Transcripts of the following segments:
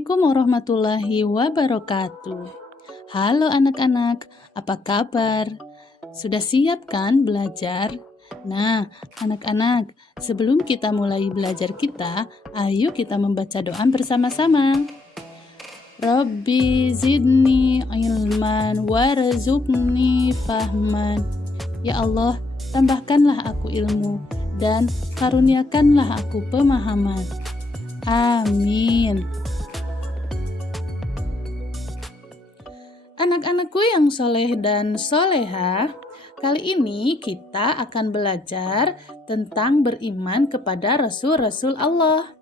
Assalamualaikum warahmatullahi wabarakatuh. Halo anak-anak, apa kabar? Sudah siap kan belajar? Nah, anak-anak, sebelum kita mulai belajar kita, ayo kita membaca doa bersama-sama. Rabbi zidni ilman warzuqni fahman. Ya Allah, tambahkanlah aku ilmu dan karuniakanlah aku pemahaman. Amin. Anak-anakku yang soleh dan soleha, kali ini kita akan belajar tentang beriman kepada Rasul-Rasul Allah.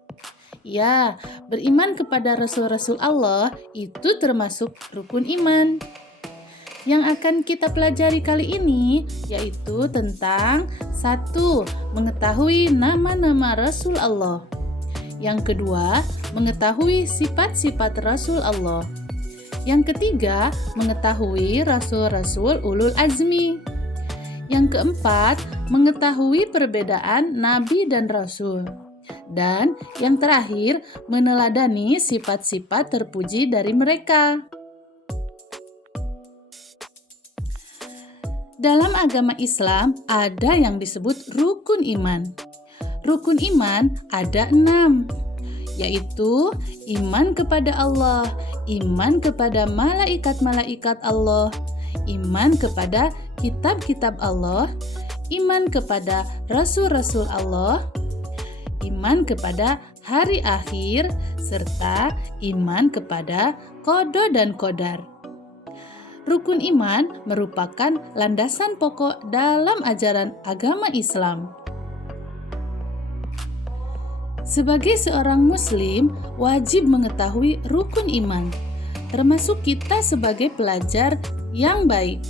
Ya, beriman kepada Rasul-Rasul Allah itu termasuk rukun iman. Yang akan kita pelajari kali ini yaitu tentang 1. Mengetahui nama-nama Rasul Allah. Yang kedua, mengetahui sifat-sifat Rasul Allah. Yang ketiga, mengetahui rasul-rasul ulul azmi. Yang keempat, mengetahui perbedaan nabi dan rasul. Dan yang terakhir, meneladani sifat-sifat terpuji dari mereka. Dalam agama Islam ada yang disebut rukun iman. Rukun iman ada 6, yaitu iman kepada Allah, iman kepada malaikat-malaikat Allah, iman kepada kitab-kitab Allah, iman kepada rasul-rasul Allah, iman kepada hari akhir, serta iman kepada qada dan qadar. Rukun iman merupakan landasan pokok dalam ajaran agama Islam. Sebagai seorang muslim, wajib mengetahui rukun iman, termasuk kita sebagai pelajar yang baik.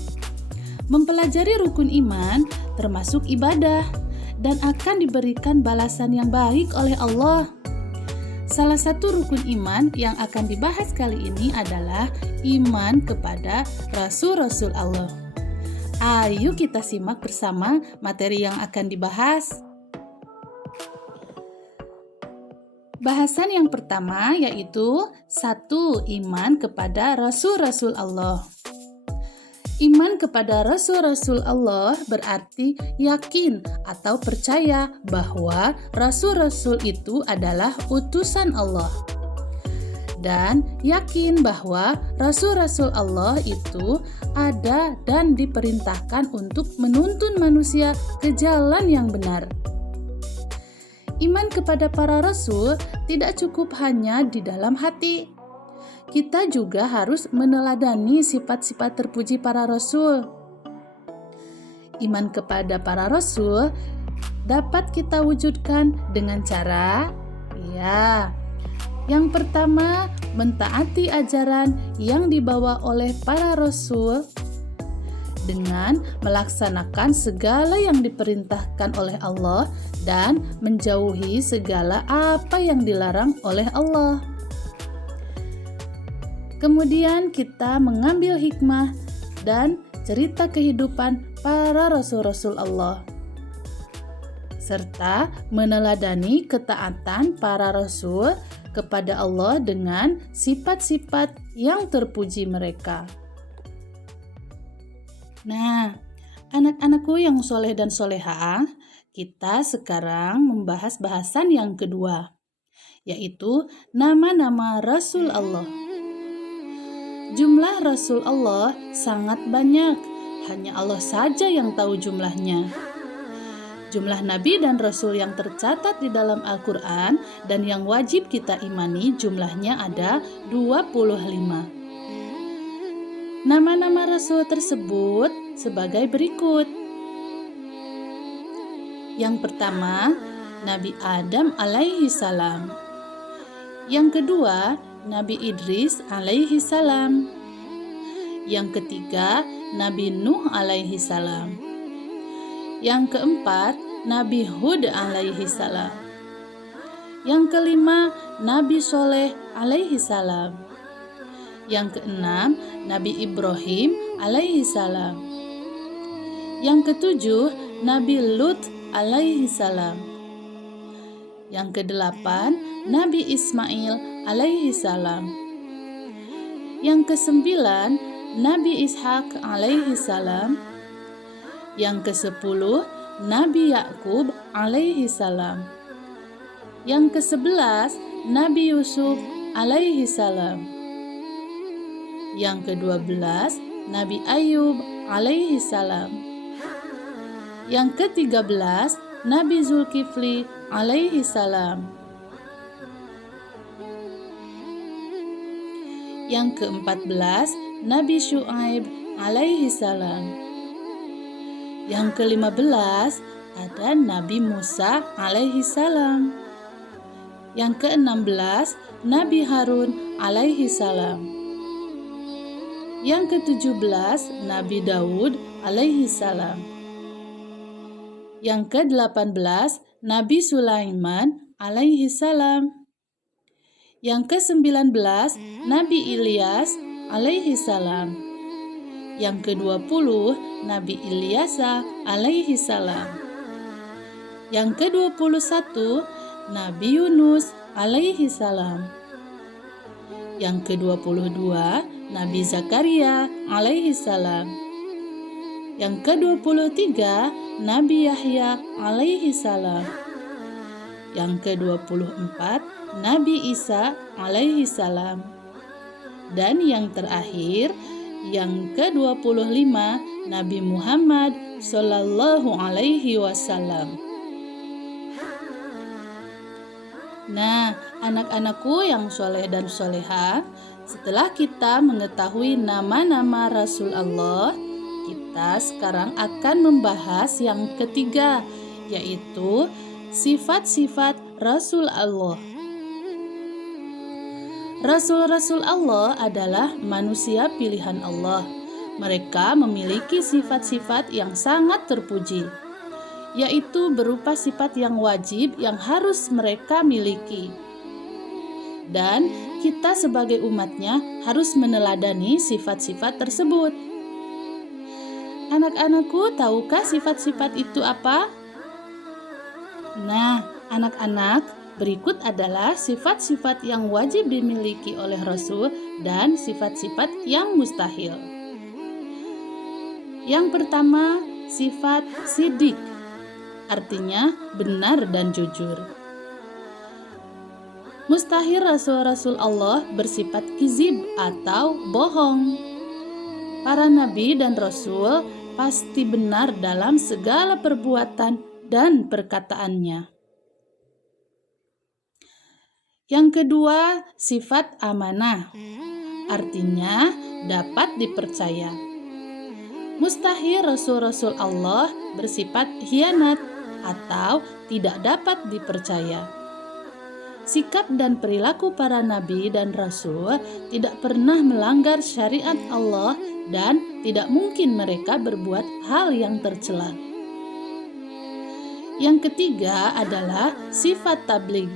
Mempelajari rukun iman termasuk ibadah dan akan diberikan balasan yang baik oleh Allah. Salah satu rukun iman yang akan dibahas kali ini adalah iman kepada Rasul-Rasul Allah. Ayo kita simak bersama materi yang akan dibahas. Bahasan yang pertama yaitu 1. Iman kepada Rasul-Rasul Allah. Iman kepada Rasul-Rasul Allah berarti yakin atau percaya bahwa Rasul-Rasul itu adalah utusan Allah. Dan yakin bahwa Rasul-Rasul Allah itu ada dan diperintahkan untuk menuntun manusia ke jalan yang benar. Iman kepada para rasul tidak cukup hanya di dalam hati. Kita juga harus meneladani sifat-sifat terpuji para rasul. Iman kepada para rasul dapat kita wujudkan dengan cara yang pertama, mentaati ajaran yang dibawa oleh para rasul dengan melaksanakan segala yang diperintahkan oleh Allah dan menjauhi segala apa yang dilarang oleh Allah. Kemudian kita mengambil hikmah dan cerita kehidupan para rasul-rasul Allah, serta meneladani ketaatan para rasul kepada Allah dengan sifat-sifat yang terpuji mereka. Nah, anak-anakku yang soleh dan soleha, kita sekarang membahas bahasan yang kedua, yaitu nama-nama Rasul Allah. Jumlah Rasul Allah sangat banyak, hanya Allah saja yang tahu jumlahnya. Jumlah Nabi dan Rasul yang tercatat di dalam Al-Quran dan yang wajib kita imani jumlahnya ada 25. Nama-nama Rasul tersebut sebagai berikut. Yang pertama, Nabi Adam alaihi salam. Yang kedua, Nabi Idris alaihi salam. Yang ketiga, Nabi Nuh alaihi salam. Yang keempat, Nabi Hud alaihi salam. Yang kelima, Nabi Soleh alaihi salam. Yang keenam, Nabi Ibrahim alaihi salam. Yang ketujuh, Nabi Lut alaihi salam. Yang kedelapan, Nabi Ismail alaihi salam. Yang ke-9, Nabi Ishak alaihi salam. Yang ke-10, Nabi Yakub alaihi salam. Yang ke-11, Nabi Yusuf alaihi salam. Yang ke-12, Nabi Ayub alaihi salam. Yang ke-13, Nabi Zulkifli alaihi salam. Yang ke-14, Nabi Syuaib alaihi salam. Yang ke-15 ada Nabi Musa alaihi salam. Yang ke-16 Nabi Harun alaihi salam. Yang ke-17 Nabi Daud alaihi salam. Yang ke-18 Nabi Sulaiman alaihi salam. Yang ke-19 Nabi Ilyas alaihi salam. Yang ke-20 Nabi Ilyasa alaihi salam. Yang ke-21 Nabi Yunus alaihi salam. Yang ke-22 Nabi Zakaria alaihi salam. Yang ke-23 Nabi Yahya alaihi salam. Yang ke-24 Nabi Isa alaihi salam. Dan yang terakhir, yang ke-25 Nabi Muhammad sallallahu alaihi wasallam. Nah, anak-anakku yang soleh dan soleha, setelah kita mengetahui nama-nama Rasul Allah, kita sekarang akan membahas yang ketiga, yaitu sifat-sifat Rasul Allah. Rasul-Rasul Allah adalah manusia pilihan Allah. Mereka memiliki sifat-sifat yang sangat terpuji, yaitu berupa sifat yang wajib yang harus mereka miliki. Dan kita sebagai umatnya harus meneladani sifat-sifat tersebut. Anak-anakku, tahukah sifat-sifat itu apa? Nah, anak-anak, berikut adalah sifat-sifat yang wajib dimiliki oleh Rasul dan sifat-sifat yang mustahil. Yang pertama, sifat sidik, artinya benar dan jujur. Mustahil Rasul-Rasul Allah bersifat kizib atau bohong. Para nabi dan Rasul pasti benar dalam segala perbuatan dan perkataannya. Yang kedua, sifat amanah, artinya dapat dipercaya. Mustahil Rasul-Rasul Allah bersifat khianat atau tidak dapat dipercaya. Sikap dan perilaku para nabi dan rasul tidak pernah melanggar syariat Allah dan tidak mungkin mereka berbuat hal yang tercela. Yang ketiga adalah sifat tabligh.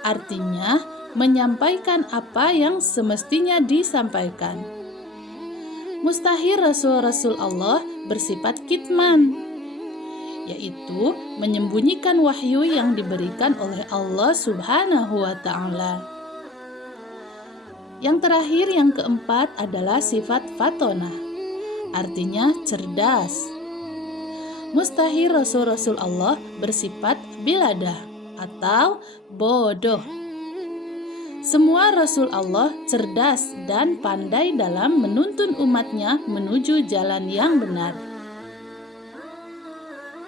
Artinya, menyampaikan apa yang semestinya disampaikan. Mustahil Rasul-Rasul Allah bersifat kitman, yaitu menyembunyikan wahyu yang diberikan oleh Allah Subhanahu wa Ta'ala. Yang terakhir, yang keempat adalah sifat fatonah, artinya cerdas. Mustahil Rasul-Rasul Allah bersifat biladah atau bodoh. Semua Rasul Allah cerdas dan pandai dalam menuntun umatnya menuju jalan yang benar.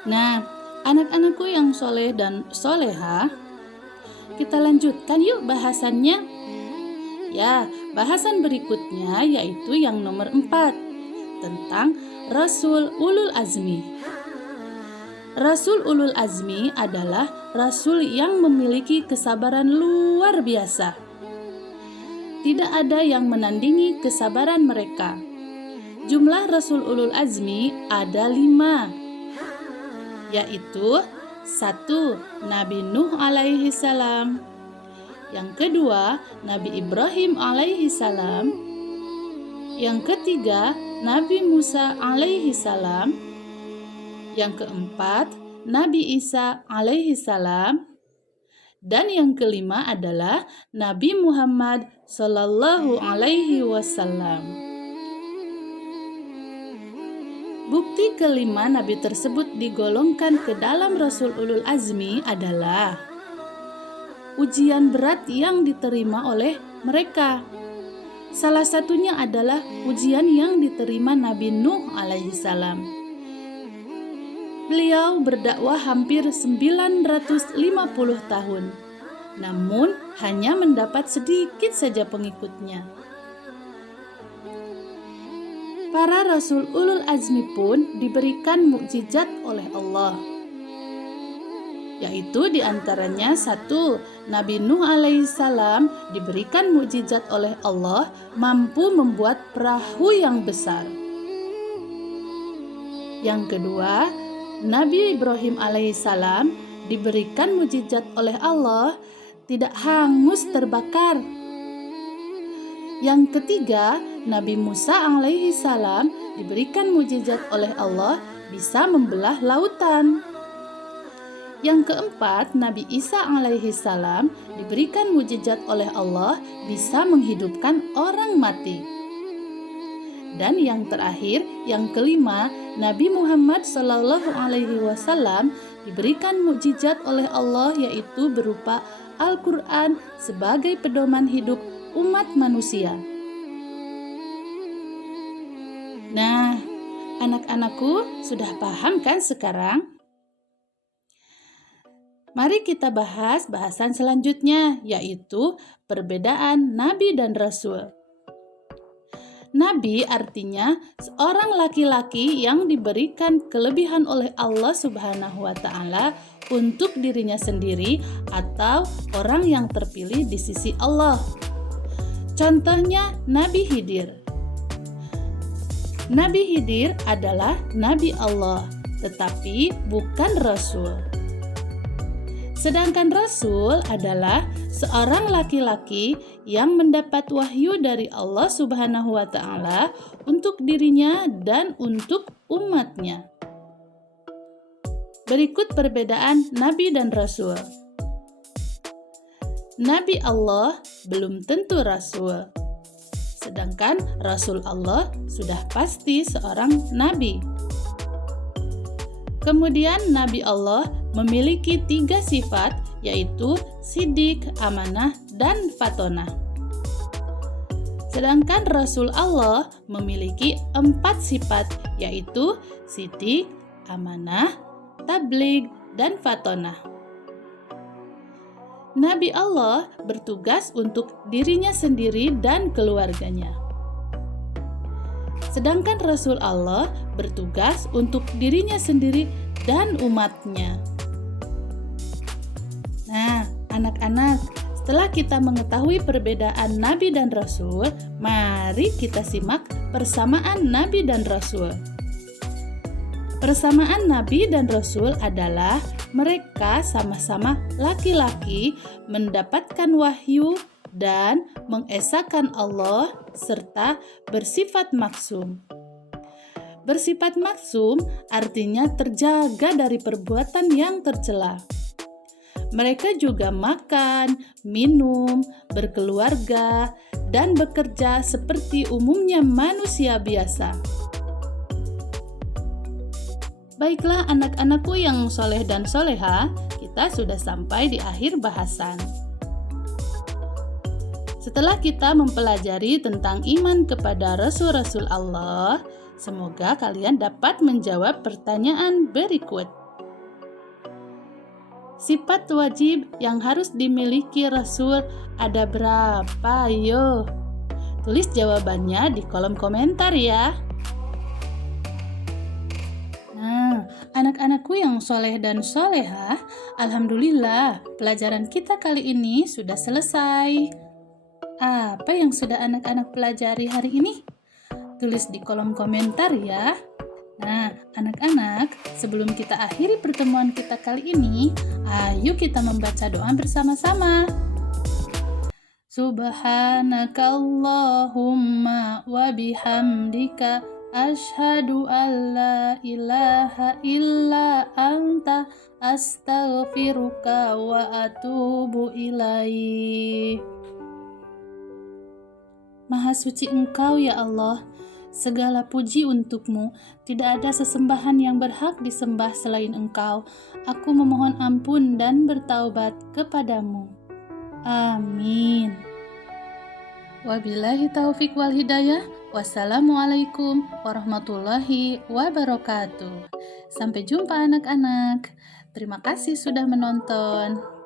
Nah, anak-anakku yang soleh dan soleha, kita lanjutkan yuk bahasannya. Ya, bahasan berikutnya yaitu yang nomor 4, tentang Rasul Ulul Azmi. Rasul Ulul Azmi adalah Rasul yang memiliki kesabaran luar biasa. Tidak ada yang menandingi kesabaran mereka. Jumlah Rasul Ulul Azmi ada 5, yaitu 1. Nabi Nuh alaihi salam. Yang kedua, Nabi Ibrahim alaihi salam. Yang ketiga, Nabi Musa alaihi salam. Yang keempat, Nabi Isa alaihi salam. Dan yang kelima adalah Nabi Muhammad Sallallahu Alaihi Wasallam. Bukti kelima Nabi tersebut digolongkan ke dalam Rasul Ulul Azmi adalah ujian berat yang diterima oleh mereka. Salah satunya adalah ujian yang diterima Nabi Nuh alaihissalam. Beliau berdakwah hampir 950 tahun, namun hanya mendapat sedikit saja pengikutnya. Para Rasul Ulul Azmi pun diberikan mukjizat oleh Allah, yaitu diantaranya satu, Nabi Nuh alaihissalam diberikan mukjizat oleh Allah mampu membuat perahu yang besar. Yang kedua, Nabi Ibrahim alaihissalam diberikan mukjizat oleh Allah tidak hangus terbakar. Yang ketiga, Nabi Musa alaihissalam diberikan mukjizat oleh Allah bisa membelah lautan. Yang keempat, Nabi Isa alaihissalam diberikan mukjizat oleh Allah bisa menghidupkan orang mati. Dan yang terakhir, yang kelima, Nabi Muhammad Sallallahu Alaihi Wasallam diberikan mukjizat oleh Allah yaitu berupa Al-Quran sebagai pedoman hidup umat manusia. Nah, anak-anakku sudah paham kan sekarang? Mari kita bahas bahasan selanjutnya, yaitu perbedaan Nabi dan Rasul. Nabi artinya seorang laki-laki yang diberikan kelebihan oleh Allah Subhanahu wa Ta'ala untuk dirinya sendiri atau orang yang terpilih di sisi Allah. Contohnya Nabi Khidir. Nabi Khidir adalah Nabi Allah, tetapi bukan Rasul. Sedangkan Rasul adalah seorang laki-laki yang mendapat wahyu dari Allah Subhanahu wa Ta'ala untuk dirinya dan untuk umatnya. Berikut perbedaan Nabi dan Rasul. Nabi Allah belum tentu Rasul, sedangkan Rasul Allah sudah pasti seorang Nabi. Kemudian Nabi Allah memiliki 3 sifat, yaitu sidik, amanah, dan fatonah. Sedangkan Rasul Allah memiliki 4 sifat, yaitu sidik, amanah, tabligh, dan fatonah. Nabi Allah bertugas untuk dirinya sendiri dan keluarganya. Sedangkan Rasul Allah bertugas untuk dirinya sendiri dan umatnya. Nah, anak-anak, setelah kita mengetahui perbedaan Nabi dan Rasul, mari kita simak persamaan Nabi dan Rasul. Persamaan Nabi dan Rasul adalah mereka sama-sama laki-laki mendapatkan wahyu dan mengesahkan Allah serta bersifat maksum. Bersifat maksum artinya terjaga dari perbuatan yang tercela. Mereka juga makan, minum, berkeluarga, dan bekerja seperti umumnya manusia biasa. Baiklah anak-anakku yang soleh dan soleha, kita sudah sampai di akhir bahasan. Setelah kita mempelajari tentang iman kepada Rasul-Rasul Allah, semoga kalian dapat menjawab pertanyaan berikut. Sifat wajib yang harus dimiliki Rasul ada berapa? Ayo, tulis jawabannya di kolom komentar ya. Nah, anak-anakku yang soleh dan soleha, alhamdulillah pelajaran kita kali ini sudah selesai. Apa yang sudah anak-anak pelajari hari ini? Tulis di kolom komentar ya. Nah, anak-anak, sebelum kita akhiri pertemuan kita kali ini, ayo kita membaca doa bersama-sama. Subhanakallahumma wa bihamdika Asyhadu an la ilaha illa anta astaghfiruka wa atubu ilaik. Maha suci Engkau ya Allah, segala puji untukmu, tidak ada sesembahan yang berhak disembah selain Engkau. Aku memohon ampun dan bertaubat kepadamu. Amin. Wabillahi taufik wal hidayah. Wassalamualaikum warahmatullahi wabarakatuh. Sampai jumpa anak-anak. Terima kasih sudah menonton.